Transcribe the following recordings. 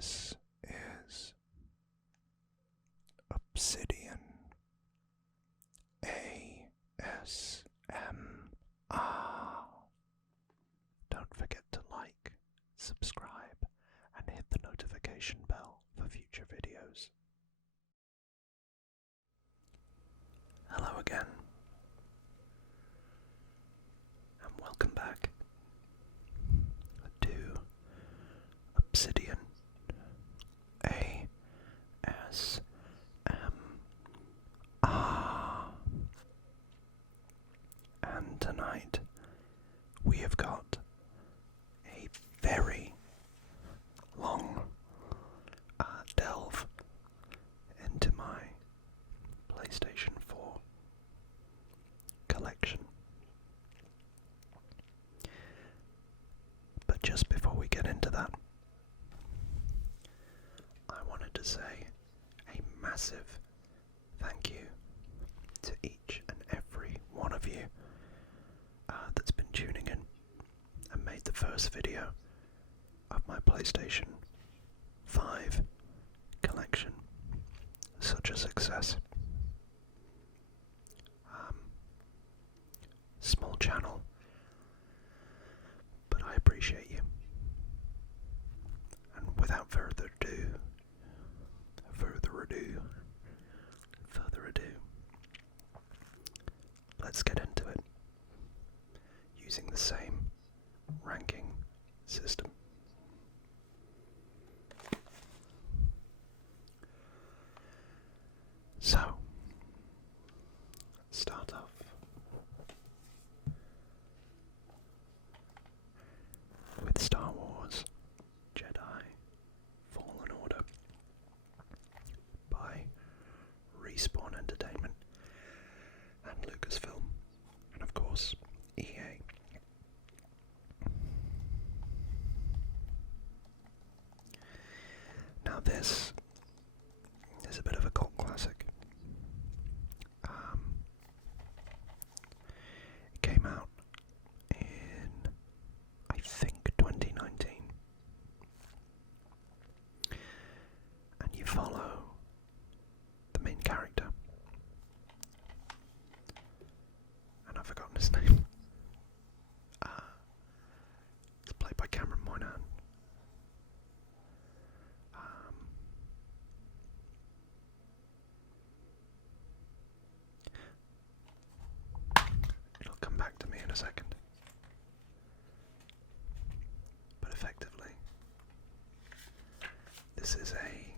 This is Obsidian ASMR. Don't forget to like, subscribe, and hit the notification bell for future videos. Hello again, and welcome back to Obsidian ASMR. And tonight we have got a very long delve into my PlayStation 4 collection. But just before we get into that, I wanted to say a massive thank you to each and every one of you that's been tuning in and made the first video of my PlayStation 5 collection such a success. Small channel, but I appreciate you. And without further ado, let's get into it using the same ranking system. So, start off with Star Wars Jedi Fallen Order by Respawn Entertainment and Lucasfilm, and of course EA. Now this is a bit of a cult classic. It came out in, I think, 2019, and you follow the main character, and I've forgotten his name. It's played by Cameron Moynihan. It'll come back to me in a second. But effectively, this is a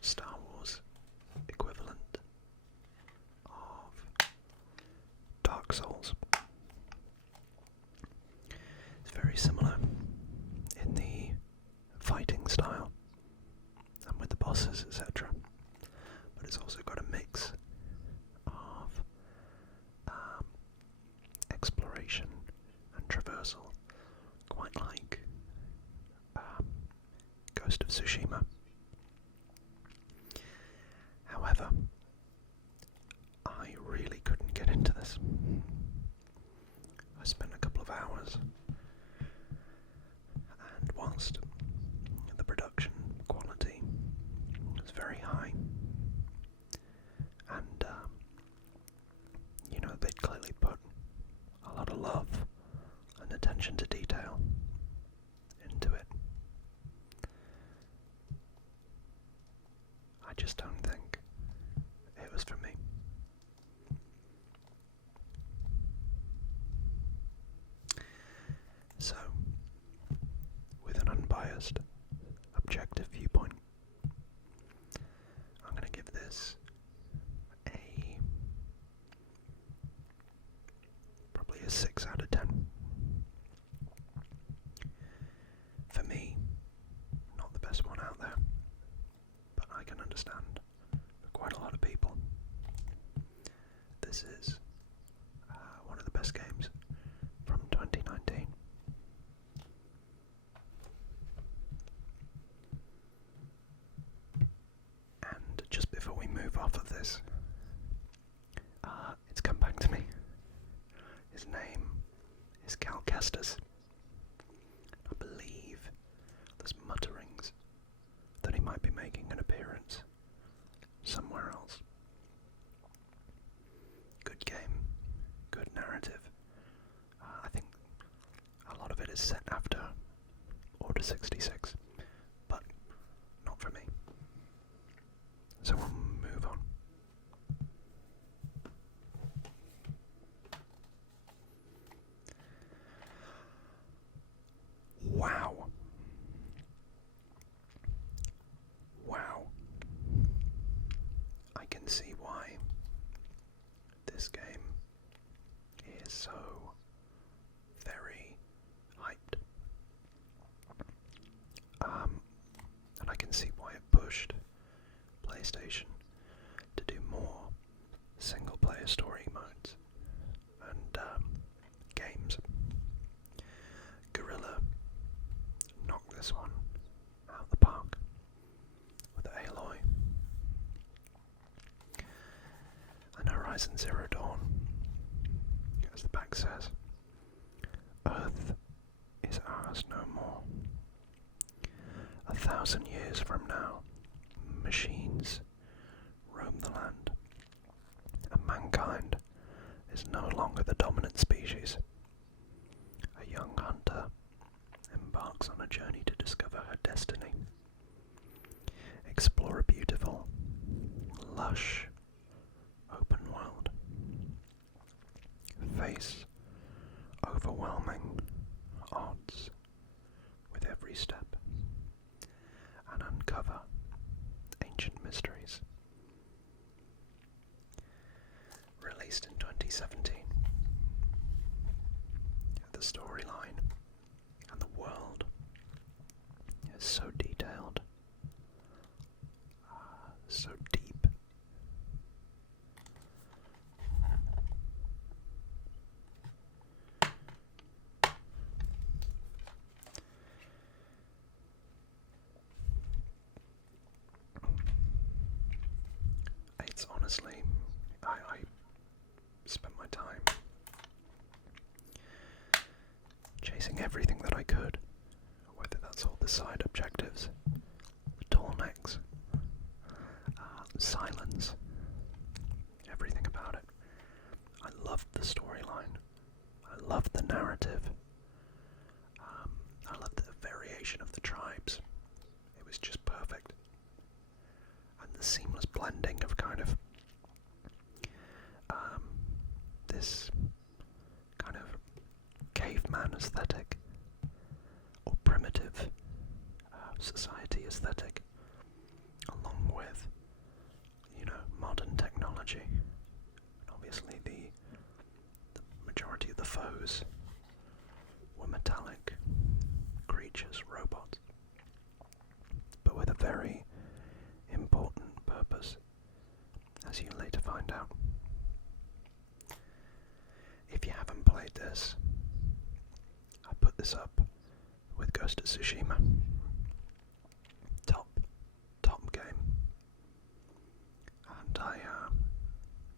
Star Wars equivalent of Dark Souls. It's very similar in the fighting style and with the bosses, etc. But it's also got a mix of exploration and traversal, quite like Ghost of Tsushima. However, I really couldn't get into this. I spent a couple of hours, and whilst the production quality was very high, and they'd clearly put a lot of love and attention to detail into it, I just don't think it was for me. So, with an unbiased, objective viewpoint, I'm going to give this probably a 6 out of 10. For me, not the best one out there, but I can understand for quite a lot of people this is one of the best games from 2019. And just before we move off of this, it's come back to me. His name is Cal Kestis. I believe there's mutterings is set after Order 66, but not for me. So we'll move on. Wow. Wow. I can see why this game is so very hyped. And I can see why it pushed PlayStation to do more single-player story modes and games. Guerrilla knocked this one out the park with Aloy. And Horizon Zero Dawn, as the back says, Earth is ours no more. 1,000 years from now, machines roam the land, and mankind is no longer the dominant species. A young hunter embarks on a journey to discover her destiny, explore a beautiful, lush, open world, face overwhelming odds with every step, and uncover ancient mysteries. Released in 2017, the storyline and the world is so detailed, so deep. It's honestly, I spent my time chasing everything that I could, whether that's all the side objectives, the tall necks, silence, everything about it. I loved the storyline, I loved the narrative, I loved the variation of the tribes. It was just perfect. And the seamless blending of kind of this kind of caveman aesthetic or primitive society aesthetic, along with, you know, modern technology. And obviously the majority of the foes were metallic creatures, robots, but with a very important purpose, as you later find out. If you haven't played this, I put this up with Ghost of Tsushima. Top game. And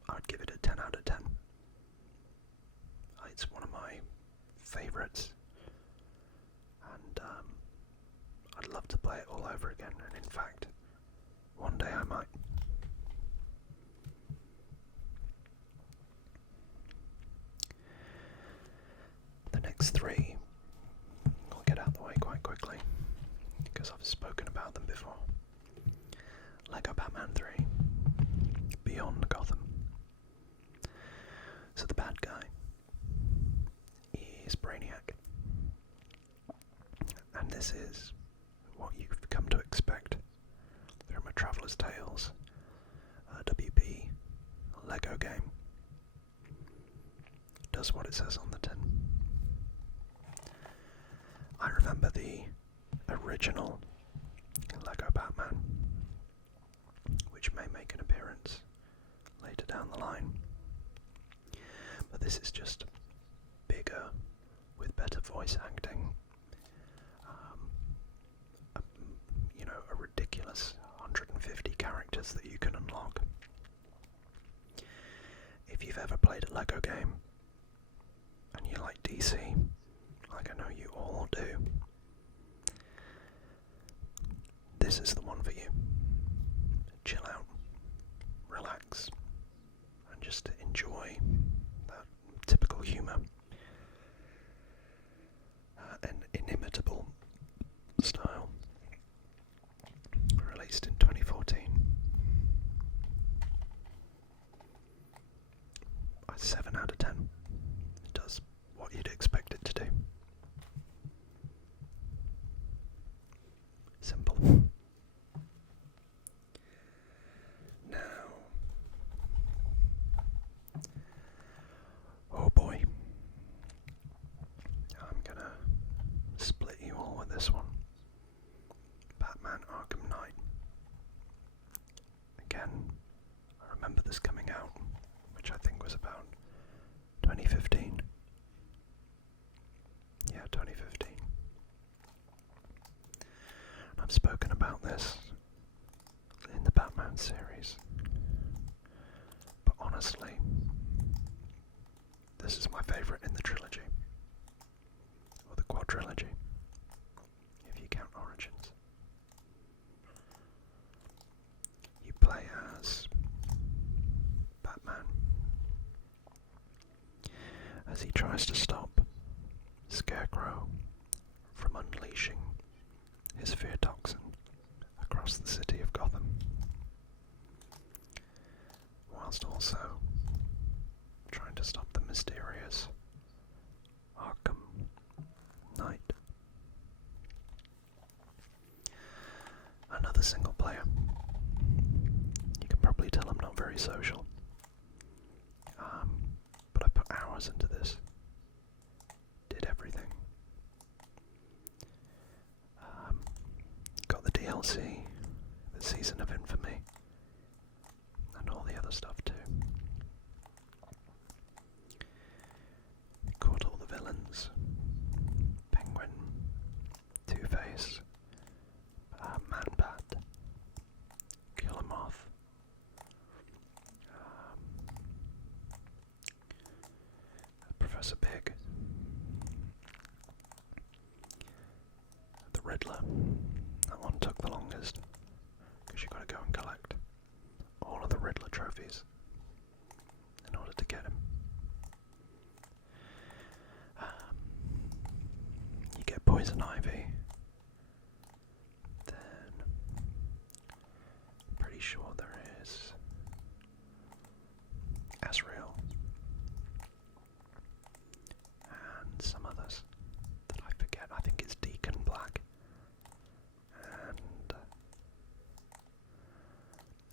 I'd give it a 10 out of 10. It's one of my favourites. And I'd love to play it all over again. And in fact, one day I might. The next three, I'll get out of the way quite quickly, because I've spoken about them before. Lego Batman 3, Beyond Gotham. So the bad guy is Brainiac. And this is what you've come to expect from a Traveller's Tales, WB, Lego game. It does what it says on the tin. I remember the original Lego Batman, which may make an appearance later down the line. But this is just bigger, with better voice acting. A ridiculous 150 characters that you can unlock. If you've ever played a Lego game, and you like DC, like I know you all do, this is the one for you. Chill out, relax, and just enjoy that typical humour. Simple. Now, oh boy, I'm gonna split you all with this one. Batman Arkham Knight. Again, I remember this coming out, which I think was about 2015. Yeah, 2015. And I've spoken about this in the Batman series. But honestly, this is my favourite in the trilogy. Or the quadrilogy, if you count Origins. You play as Batman as he tries to stop Scarecrow from unleashing his fear toxin across the city of Gotham, whilst also trying to stop the mysterious Arkham Knight. Another single player. You can probably tell I'm not very social, but I put hours into this. Did everything. Got the DLC, the Season of Infamy, and all the other stuff too. Caught all the villains. Penguin, Two-Face, Man-Bat, Killer Moth, Professor Pig, the Riddler. That one took the longest, because you've got to go and collect all of the Riddler trophies in order to get him. You get Poison Ivy, then I'm pretty sure there is Asriel, and some others that I forget. I think it's Deacon Black, and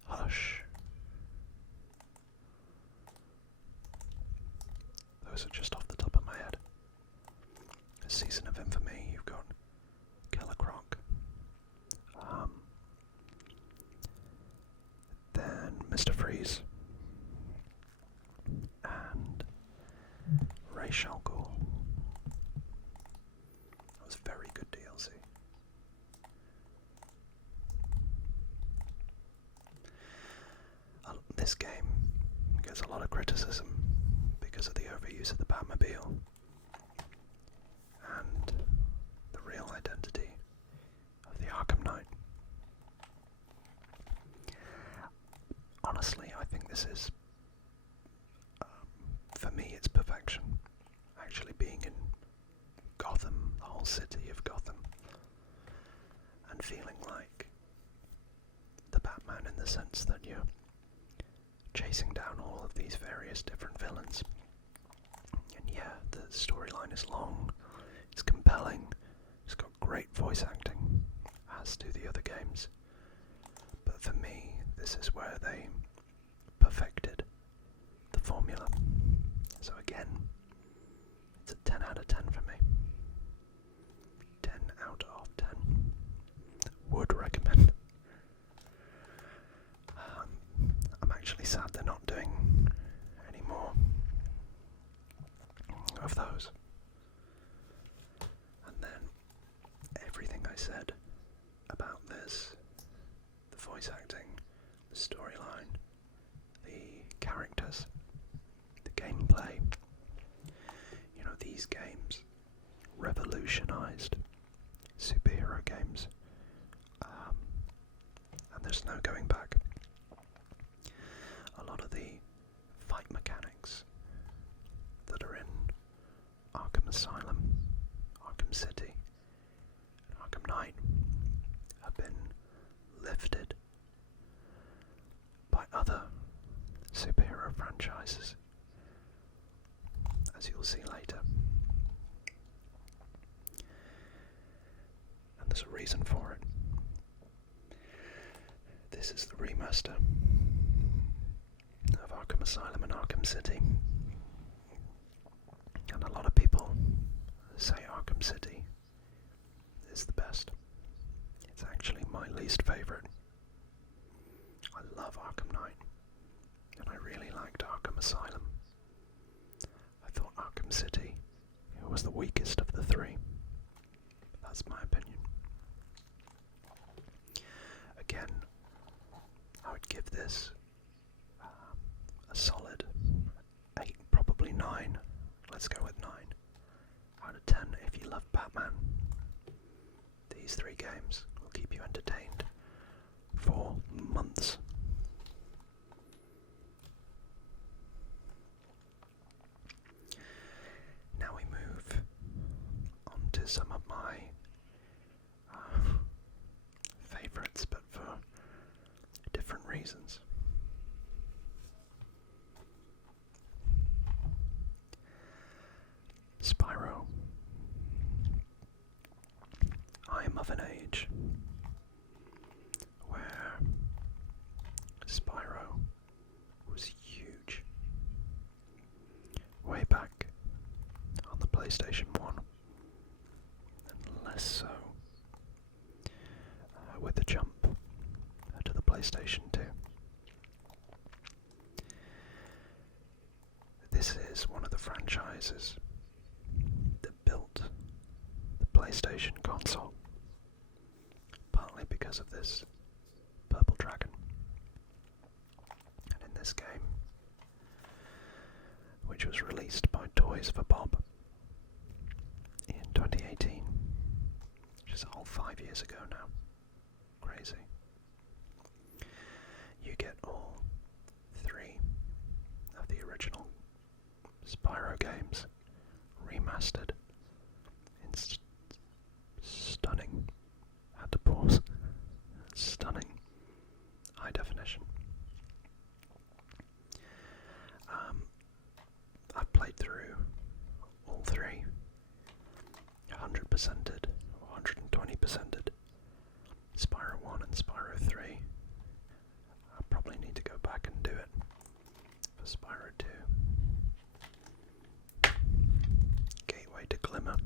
Hush. Those are just off the top of my head. A Season of Infamy, you've got Killer Croc. Then Mr. Freeze. And Ra's al Ghul. That was very good DLC. This game gets a lot of criticism because of the overuse of the Batmobile and the real identity of the Arkham Knight. Honestly, I think this is, for me, it's perfection. Actually being in Gotham, the whole city of Gotham, and feeling like the Batman in the sense that you're chasing down all of these various different villains. And yeah, the storyline is long, it's compelling, it's got great voice acting, as do the other games. But for me, this is where they perfected the formula. So again, it's a 10 out of 10 for me. 10 out of 10. Would recommend. I'm actually sad they're not doing any more of those. And then everything I said about this, the voice acting, the storyline, the characters, the gameplay, you know, these games revolutionized superhero games, and there's no going back. A lot of the fight mechanics that are in Arkham Asylum, Arkham City, and Arkham Knight have been lifted by other superhero franchises, as you'll see later. And there's a reason for it. This is the remaster of Arkham Asylum and Arkham City. And a lot of people say Arkham City is the best. It's actually my least favourite. I love Arkham Knight, and I really liked Arkham Asylum. I thought Arkham City was the weakest of the three. That's my opinion. Again, I would give this a solid 8, probably 9. Let's go with 9 out of 10 if you love Batman. These 3 games will keep you entertained for months. Now we move on to some of my favourites, but for different reasons. Spyro. I am of an age where Spyro was huge. Way back on the PlayStation 1, and less so with the jump to the PlayStation 2. This is one of the franchises that built the PlayStation console, partly because of this purple dragon. And in this game, which was released by Toys for Bob in 2018, which is a whole 5 years ago now. Crazy. You get all 3 of the original Spyro games remastered in stunning, had to pause, stunning high definition. I've played through all 3, 100%ed, 120%ed, Spyro 1 and Spyro 3. I probably need to go back and do it for Spyro 2. Gateway to Glimmer,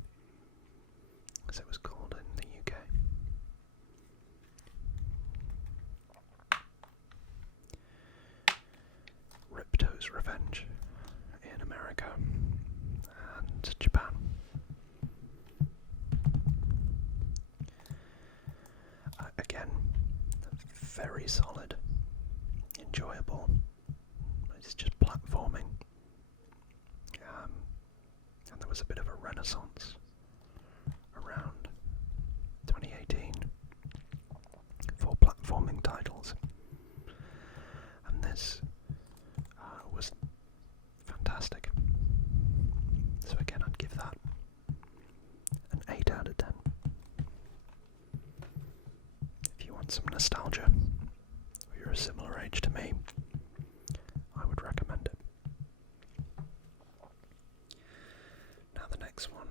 as it was called in the UK. Ripto's Revenge in America and Japan. Again, very solid, enjoyable. It's just platforming. And there was a bit of a renaissance around 2018 for platforming titles. And this was fantastic. So again, I'd give that an 8 out of 10. If you want some nostalgia, or you're a similar age to me, I would recommend it. Now the next one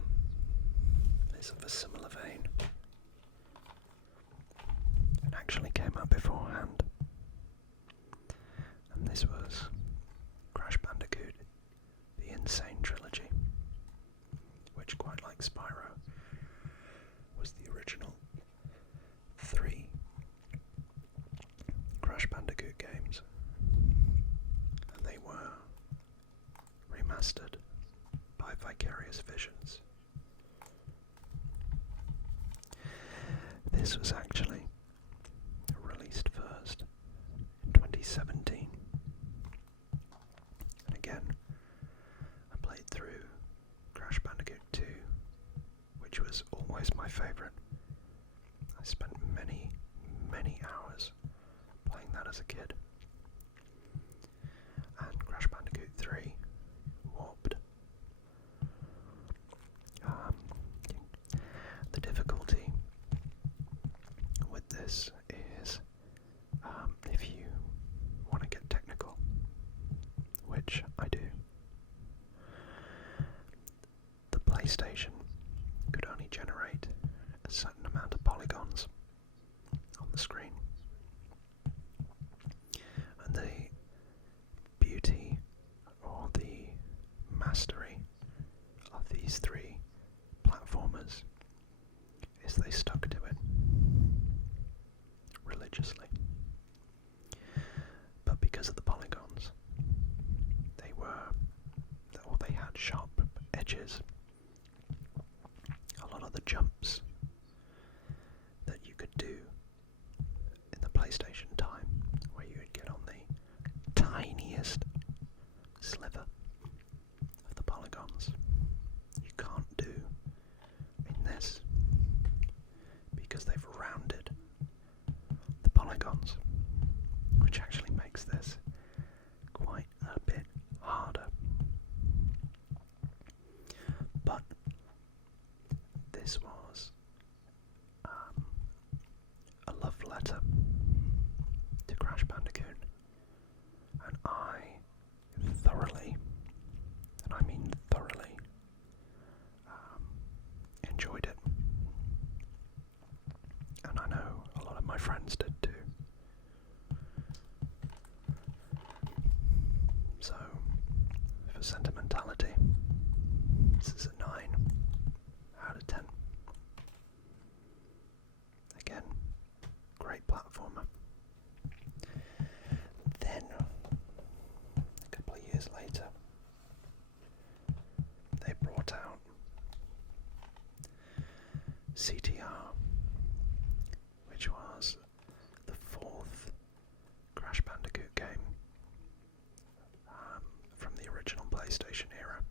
is of a similar vein. It actually came out beforehand. And this was Crash Bandicoot, the Insane Trilogy, which, quite like Spyro, was the original 3 Crash Bandicoot games, and they were remastered by Vicarious Visions. This was actually released first in 2017, and again I played through Crash Bandicoot 2, which was always my favourite. I spent many hours playing that as a kid. And Crash Bandicoot 3, Warped. The difficulty with this is if you want to get technical, which I do, the PlayStation could only generate a certain amount of polygons on the screen. this because they've rounded the polygons, which actually makes this quite a bit harder. But this was a love letter to Crash Bandicoot, and I thoroughly, and I mean thoroughly, enjoyed it. And I know a lot of my friends did too. So, for sentimentality, this is a 9 out of 10. Again, great platformer. Then, a couple of years later, they brought out CTR, which was the 4th Crash Bandicoot game from the original PlayStation era,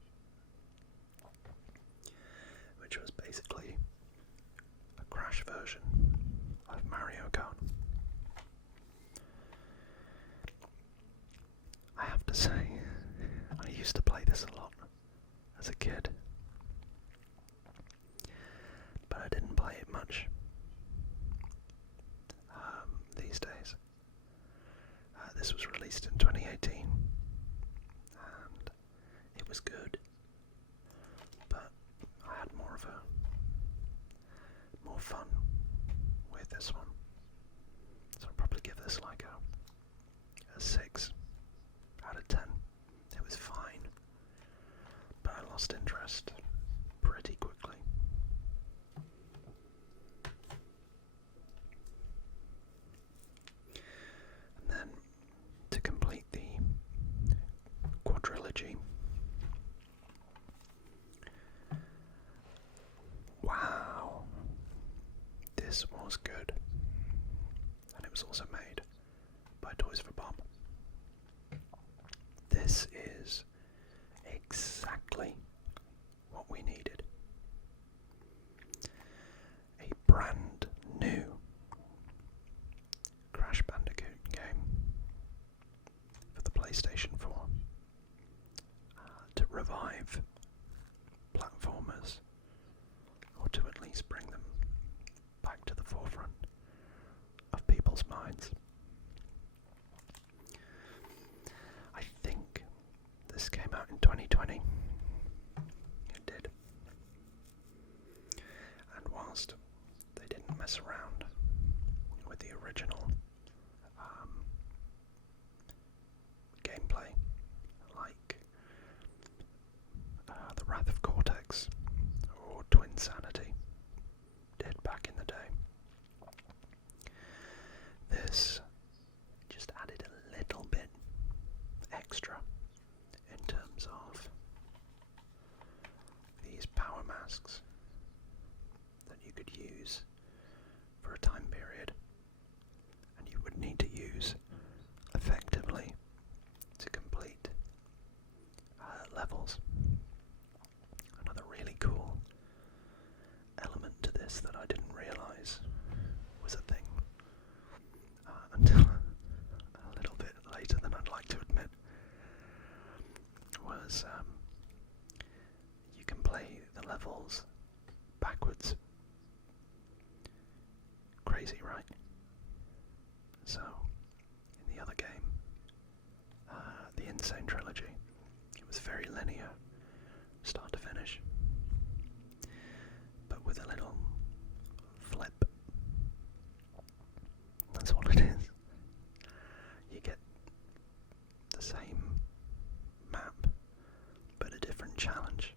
which was basically a Crash version of Mario Kart. I have to say, I used to play this a lot as a kid, but I didn't play it much these days. This was released in 2018, and it was good, but I had more fun with this one, so I'll probably give this like a 6 out of 10. It was fine, but I lost interest pretty quickly. And then, to complete the quadrilogy, wow, this was good. And it was also made by Toys for Bob. This is exactly what we needed. A brand new Crash Bandicoot game for the PlayStation 4 to revive platformers, or to at least bring them back to the forefront of people's minds. I think this came out in 2020. It did. And whilst they didn't mess around with the original gameplay, like the Wrath of Cortex or Twin Sanity did back in the day, this just added a little bit extra in terms of these power masks that you could use for a time period, and you would need to use effectively to complete levels. Another really cool element to this that I didn't realise was a thing until a little bit later than I'd like to admit, was you can play the levels backwards. Crazy, right? So, in the other game, the Insane Trilogy, it was very linear, start to finish, but with a little flip. That's all it is. You get the same map, but a different challenge.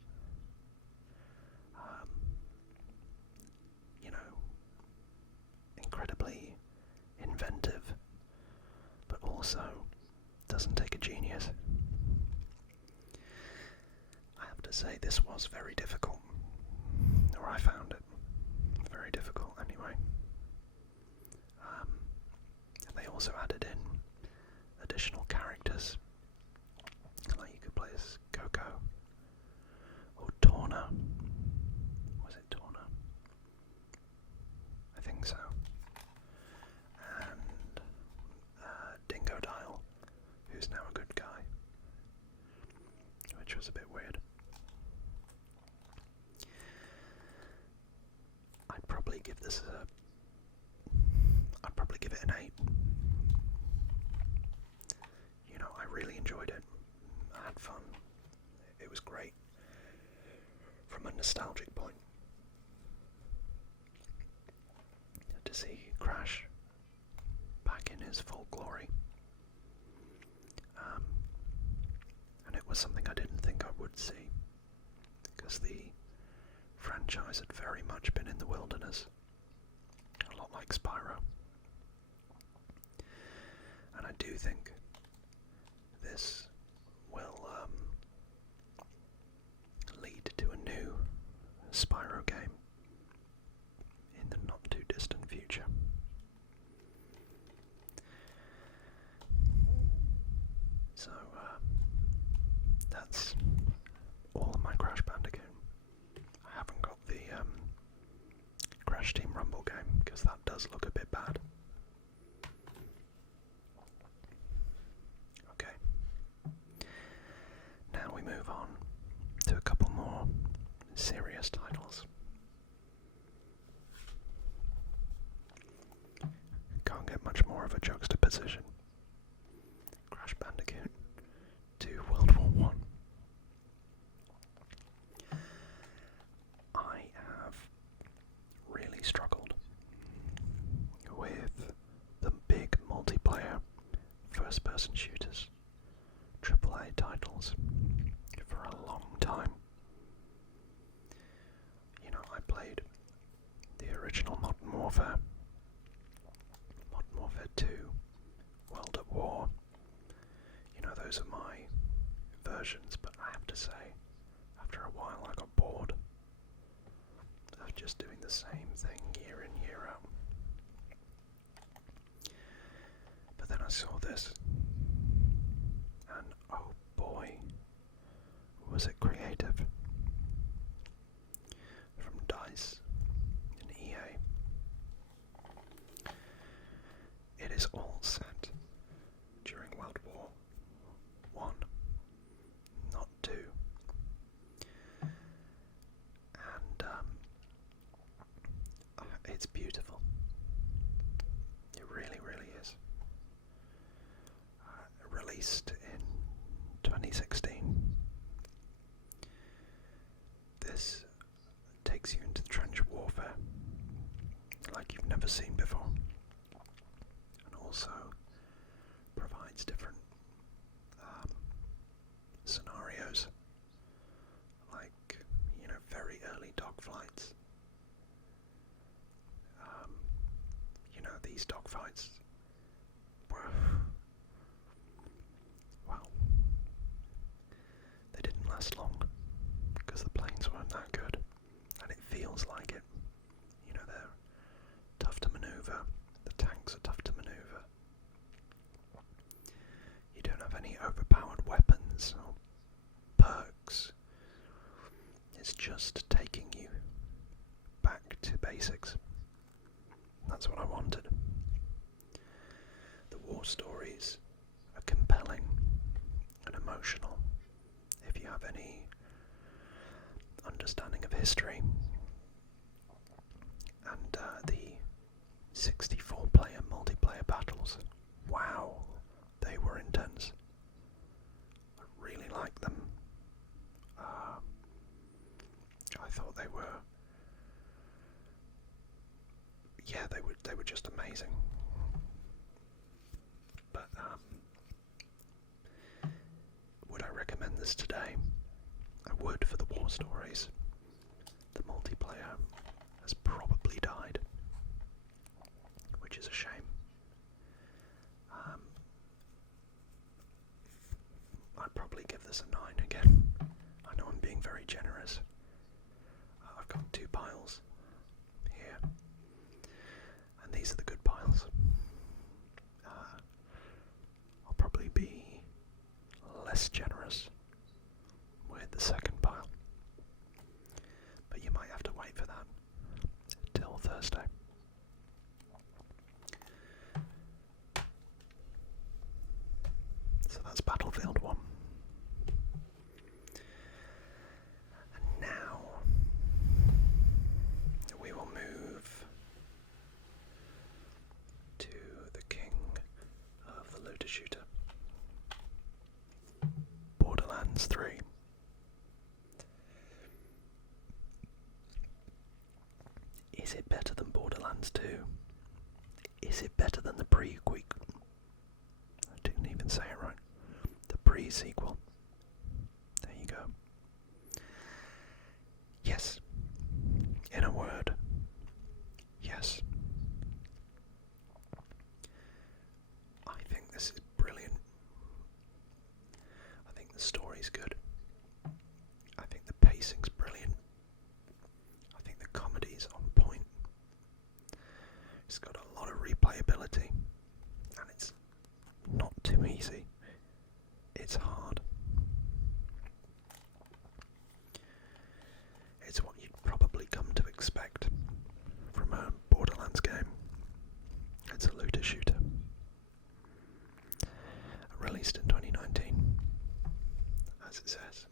Incredibly inventive, but also doesn't take a genius. I have to say this was very difficult, or I found it very difficult anyway. And they also added in additional characters, like you could play as Coco or Torna. Was it Torna? probably give this I'd probably give it an 8. You know, I really enjoyed it. I had fun. It was great from a nostalgic point. To see Crash back in his full glory. And it was something I didn't think I would see, because the franchise had very much been in the wilderness, a lot like Spyro. And I do think this will lead to a new Spyro game in the not too distant future. So that's all of my Crash Bandicoot. I haven't got the Crash Team Rumble game, because that does look a bit bad. Okay. Now we move on to a couple more serious titles. Can't get much more of a juxtaposition. Crash Bandicoot to World War One. I have really struggled with the big multiplayer first-person shooters, AAA titles, for a long time. You know, I played the original Modern Warfare, Modern Warfare 2, World at War. You know, those are my versions, but I have to say, after a while I got bored of just doing the same thing year in, year out. But then I saw this, and oh boy, was it creative. From DICE and EA. It is all set during World War One, not two. And it's beautiful. It really, really is. Released in 2016. This takes you into the trench warfare like you've never seen before, and also provides different scenarios, like, you know, very early dogfights. You know, these dogfights were, well, they didn't last long because the planes weren't that good, and it feels like it. You know, they're tough to maneuver, the tanks are tough to maneuver. You don't have any overpowered weapons or perks. It's just taking you back to basics. That's what I wanted. The war stories are compelling and emotional if you have any understanding of history. And the 64-player multiplayer battles, wow, they were intense. I really liked them. I thought they were, yeah, they were just amazing. But would I recommend this today? I would, for the war stories. The multiplayer has probably died, which is a shame. I'd probably give this a 9 again. I know I'm being very generous. I've got 2 piles here, and these are the good piles. I'll probably be less generous with the second pile, but you might have to wait for that till Thursday. So that's Battlefield 1. And now we will move Is it better than Borderlands 2? Is it better than the pre-queek? I didn't even say it right. The pre-sequel. There you go. Yes. In a word. Yes. I think this is brilliant. I think the story's good. I think the pacing's brilliant. I think the comedy's on point. It's got a lot of replayability, and it's not too easy. It's hard. It's what you'd probably come to expect from a Borderlands game. It's a looter shooter. Released in 2019. As it says,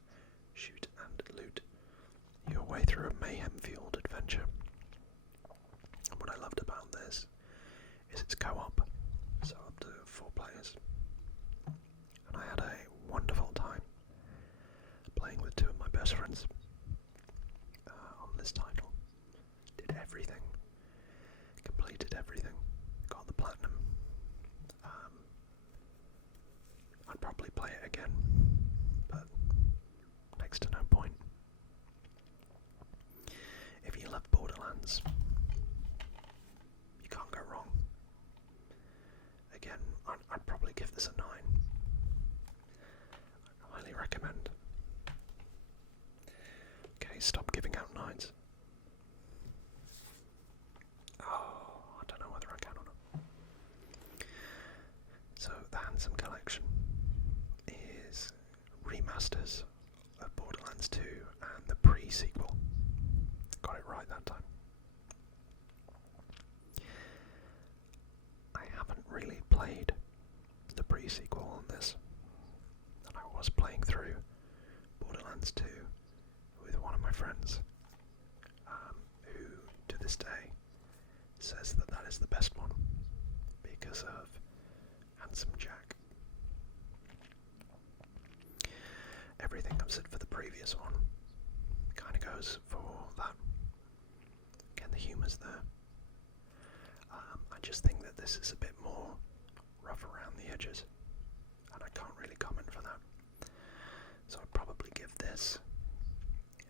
shoot and loot your way through a mayhem-fueled adventure. And what I loved about this is it's co-op, so up to 4 players. And I had a wonderful time playing with 2 of my best friends on this title. Did everything, completed everything, got the platinum. I'd probably play it again, but next to no point. If you love Borderlands, you can't go wrong. Again, I'd probably give this a 9. I highly recommend. Okay, stop giving out 9s. Oh, I don't know whether I can or not. So, the Handsome Collection is remasters of Borderlands 2 and the pre-sequel. Got it right that time. I haven't really played the pre-sequel on this, and I was playing through Borderlands 2 with one of my friends, who to this day says that that is the best one because of Handsome Jack. Everything I've said for the previous one kind of goes for that. Again, the humour's there. I just think that this is a bit more rough around the edges, and I can't really comment for that. So I'd probably give this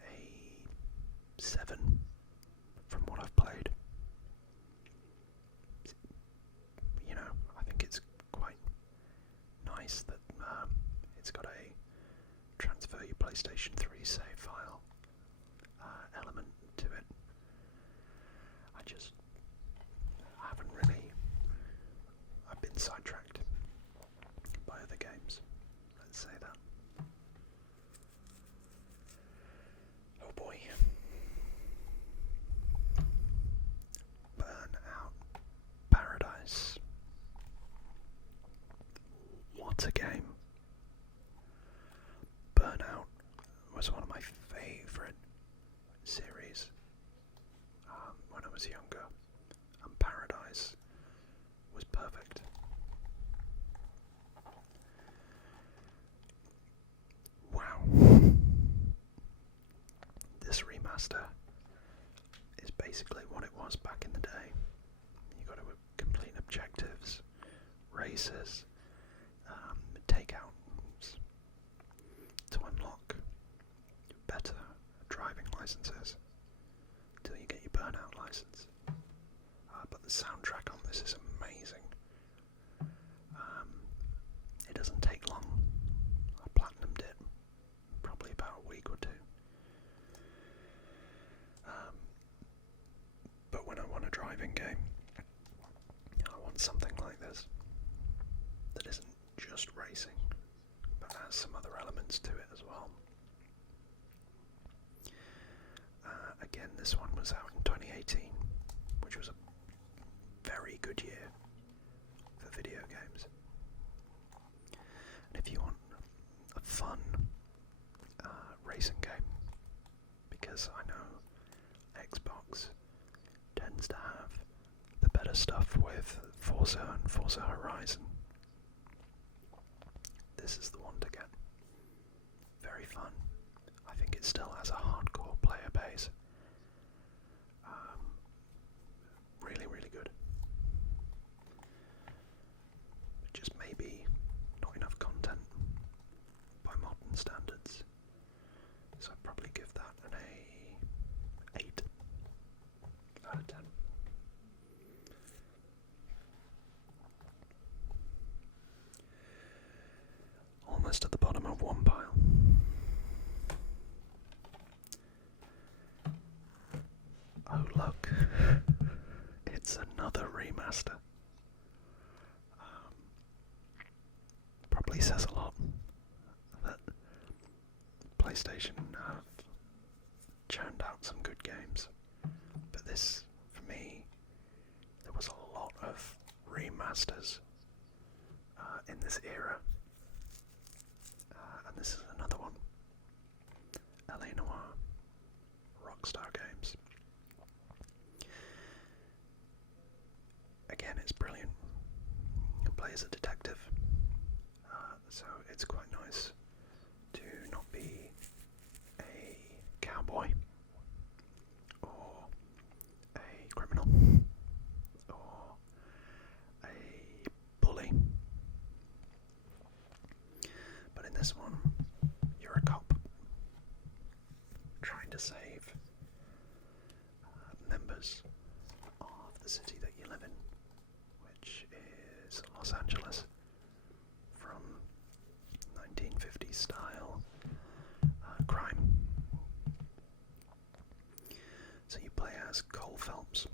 a 7 from what I've played. You know, I think it's quite nice that it's got a transfer your PlayStation 3 save file element to it. I haven't really, I've been sidetracked by other games, let's say that. Oh boy. Burnout Paradise. What a game. Burnout was one of my favourite series when I was younger, and Paradise was perfect. Wow. This remaster is basically what it was back in the day. You got to complete objectives, races, takeouts to unlock better driving licenses until you get your Burnout license. But the soundtrack on this is amazing. It doesn't take long. I platinumed it probably about a week or 2. But when I want a driving game, I want something like this that isn't just racing, but has some other elements to it as well. Again, this one was out in 2018, which was a very good year for video games. And if you want a fun racing game, because I know Xbox tends to have the better stuff with Forza and Forza Horizon, this is the one to get. Very fun. I think it still has a hardcore player base. one pile. Oh look, it's another remaster. Probably says a lot that PlayStation have churned out some good games, but this, for me, there was a lot of remasters in this era, and this is another one. LA Noire, Rockstar Games. Again, it's brilliant. You play as a detective, so it's quite nice to not be a cowboy or a criminal or a bully. But in this one, you're a cop trying to save members of the city that you live in, which is Los Angeles, from 1950s style crime. So you play as Cole Phelps.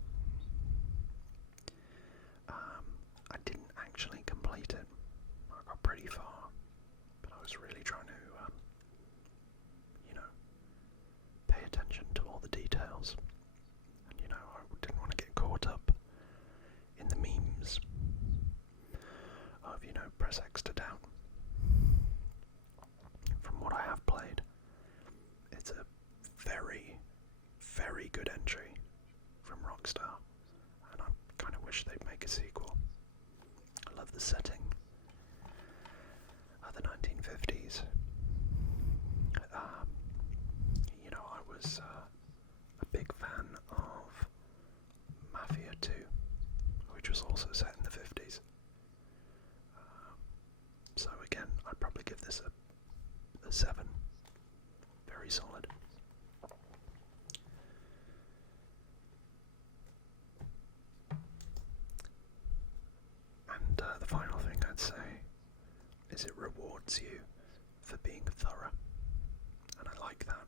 I didn't actually complete it. I got pretty far, but I was really trying to, pay attention to all the details. And, I didn't want to get caught up in the memes of, press X to down. From what I have played, it's a very, very good entry from Rockstar, and I kind of wish they'd make a sequel. I love the setting of the 1950s. I was a big fan of Mafia 2, which was also set in the 50s. So again, I'd probably give this a 7. Very solid. And the final thing I'd say is it rewards you for being thorough. And I like that.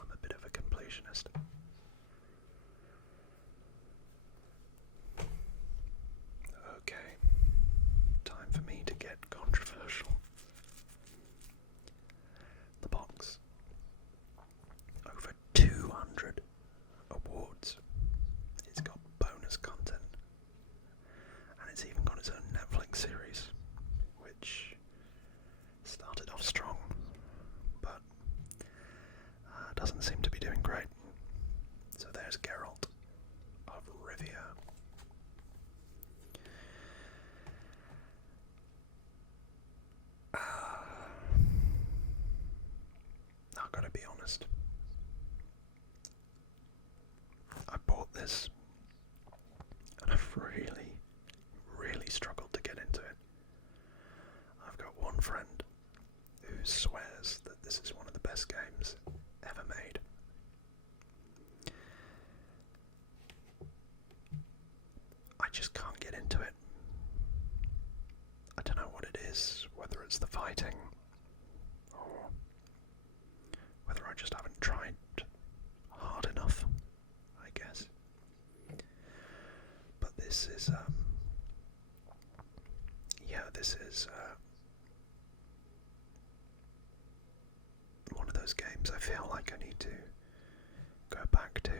I'm a bit of a completionist. Okay, time for me to get controversial. The box. Over 200 awards. It's got bonus content. And it's even got its own Netflix series, which started off strong, but doesn't seem to be doing great. So there's Geralt of Rivia. I've got to be honest. I bought this and I've really, really struggled to get into it. I've got one friend who swears that this is one of the best games ever made. I just can't get into it. I don't know what it is, whether it's the fighting or whether I just haven't tried hard enough, I guess. But this is one of those games I feel like I need to go back to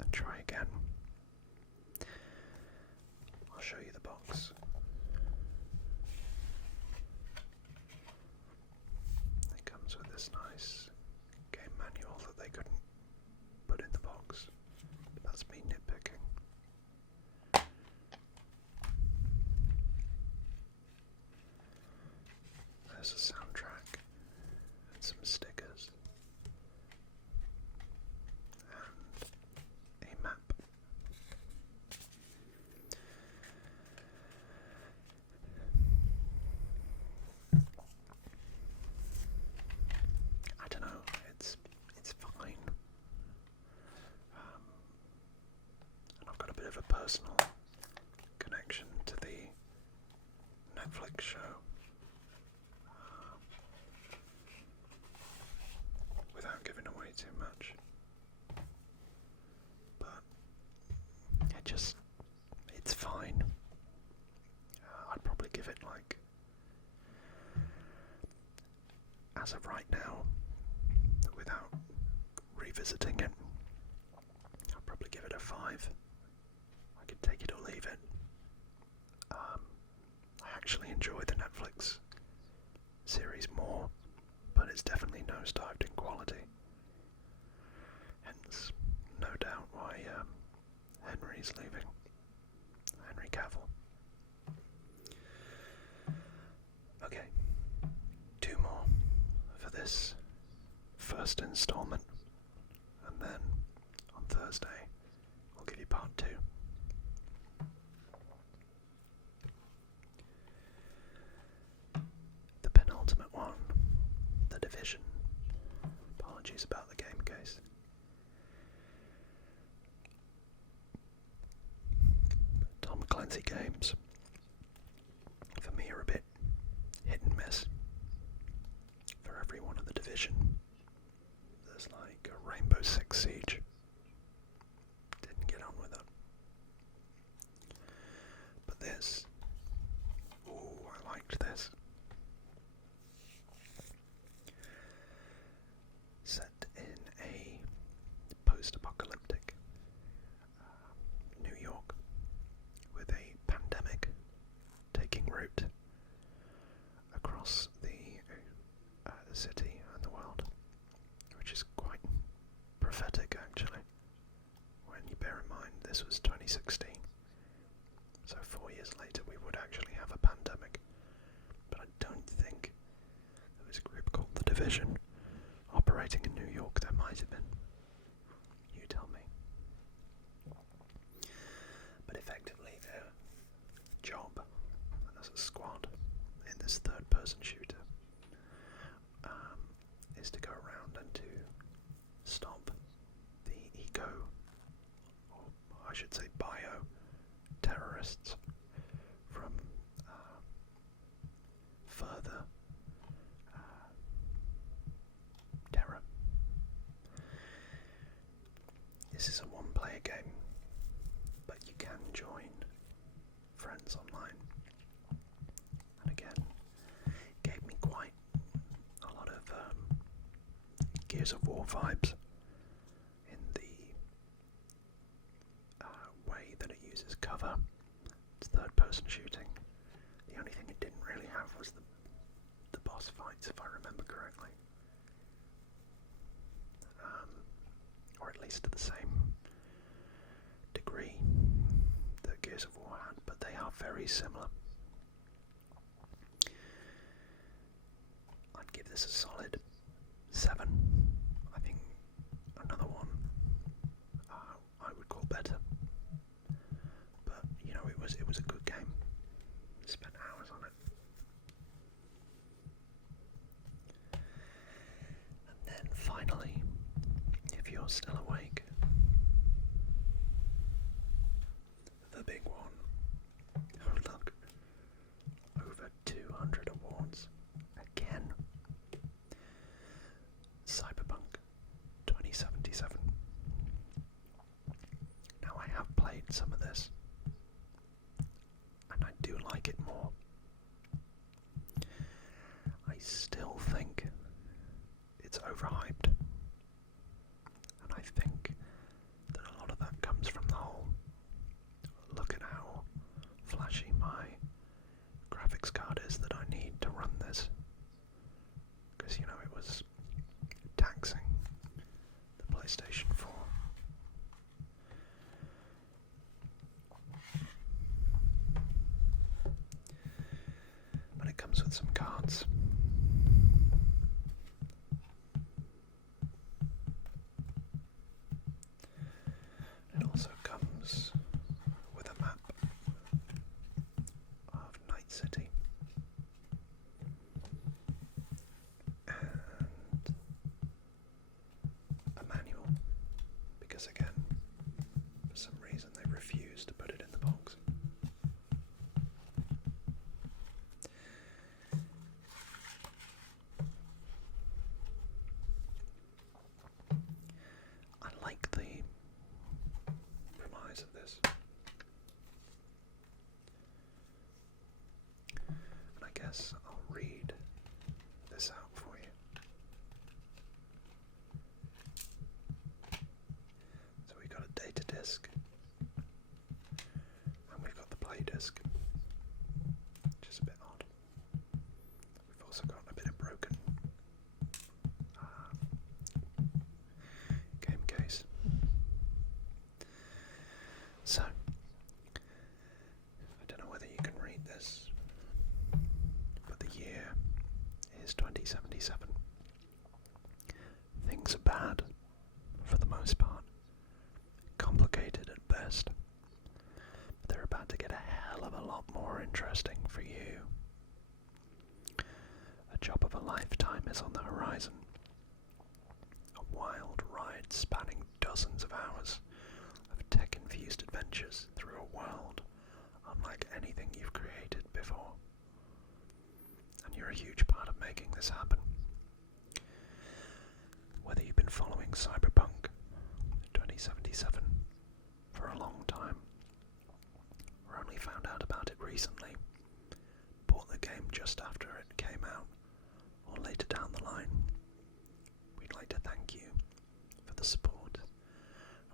and try again. I'll show you the box. It comes with this nice game manual that they couldn't put in the box. That's me nitpicking. There's a soundtrack and some stickers and a map. I don't know, it's fine. And I've got a bit of a personal connection to the Netflix show too much. But it's fine. I'd probably give it like, as of right now, without revisiting it, I'd probably give it a 5. I could take it or leave it. I actually enjoy the Netflix series more, but it's definitely nosedived in quality. Hence, no doubt why Henry's leaving. Henry Cavill. Okay, 2 more for this first installment, and then on Thursday we'll give you part 2. The penultimate one, The Division. Apologies about the game case. Tom Clancy games, for me, are a bit hit and miss. For every one of The Division, there's like a Rainbow Six Siege. Didn't get on with it. But this, I liked this. Set in a post-apocalyptic New York, with a pandemic taking root across the city and the world, which is quite prophetic actually, when you bear in mind this was 2016, so 4 years later we would actually have a pandemic. But I don't think there was a group called The Division operating in New York. There might have been. You tell me. But effectively their job as a squad in this third-person shooter is to go around and to stop the eco, or I should say bio-terrorists from further terror. This is a one-player game, but you can join friends online. And again, it gave me quite a lot of Gears of War vibes in the way that it uses cover. It's third-person shooting. The only thing it didn't really have was the boss fights, if I remember correctly. Or at least to the same degree that Gears of War had, but they are very similar. I'd give this a solid 7. I think another one I would call better, but you know, it was a good game. Spent hours on it. And then finally, if you're still awake, the big one. Oh look, over 200 awards again. Cyberpunk 2077. Now I have played some of this, and I do like it more. I still think it's overhyped, and I think that a lot of that comes from the whole look at how flashy my graphics card is that I need to run this, because you know, it was taxing the PlayStation 4. But it comes with some cards. It also comes with a map of Night City. And a manual, because again, for some reason they refused to put it in the box. size of this. And I guess I'll read this out for you. So we got a data disk, and we've got the play disk, which is a bit odd. We've also got a bit of broken game case. So, I don't know whether you can read this, but the year is 2077. Things are bad, for the most part. Complicated at best. But they're about to get a hell of a lot more interesting for you. A job of a lifetime is on the horizon. A wild ride spanning dozens of hours of tech-infused adventures through a world unlike anything you've created before. And you're a huge part of making this happen. Whether you've been following Cyberpunk 2077 for a long time, or only found out about it recently, bought the game just after it came out, or later down the line, we'd like to thank you for the support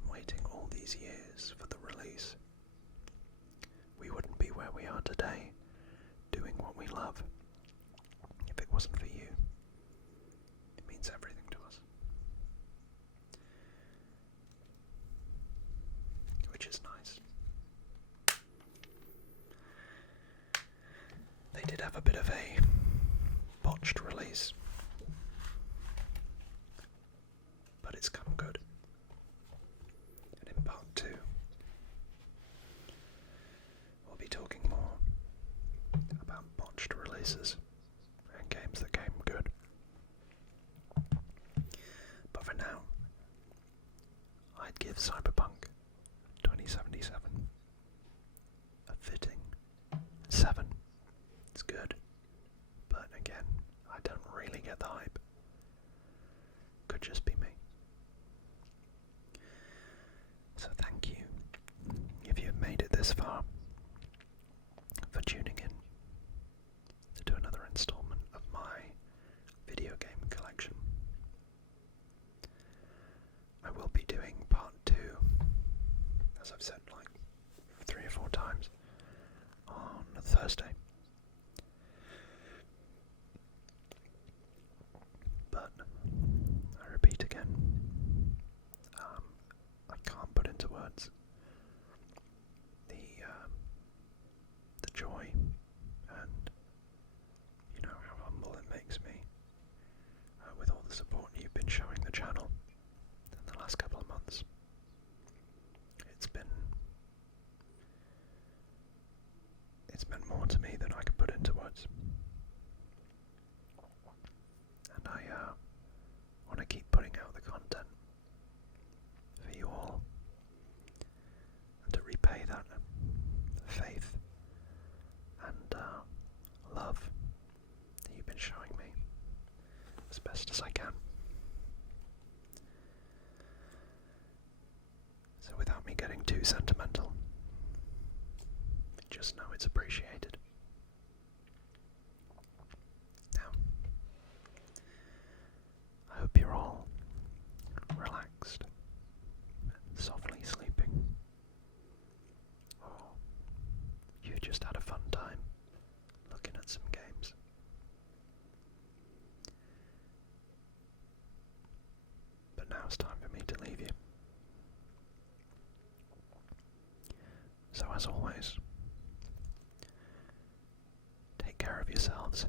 and waiting all these years for the release. We wouldn't be where we are today, doing what we love, if it wasn't for you. It means everything to us. Which is nice. They did have a bit of a botched release, but it's come good. And in part 2, we'll be talking more about botched releases and games that came good. But for now, I'd give Cyberpunk 2077 a fitting 7. It's good, but again, I don't really get the hype. Could just be me. So thank you, if you've made it this far, for tuning in to do another installment of my video game collection. I will be doing part 2, as I've said like 3 or 4 times, on Thursday. But I repeat again, I can't put into words the joy and how humble it makes me with all the support you've been showing the channel in the last couple of months. It's meant more to me than I can put into words. And I want to keep putting out the content for you all, and to repay that faith and love that you've been showing me as best as I can. So without me getting too sentimental, just know it's appreciated. Now, I hope you're all relaxed and softly sleeping, or you've just had a fun time looking at some games. But now it's time for me to leave you. So as always, take care of yourselves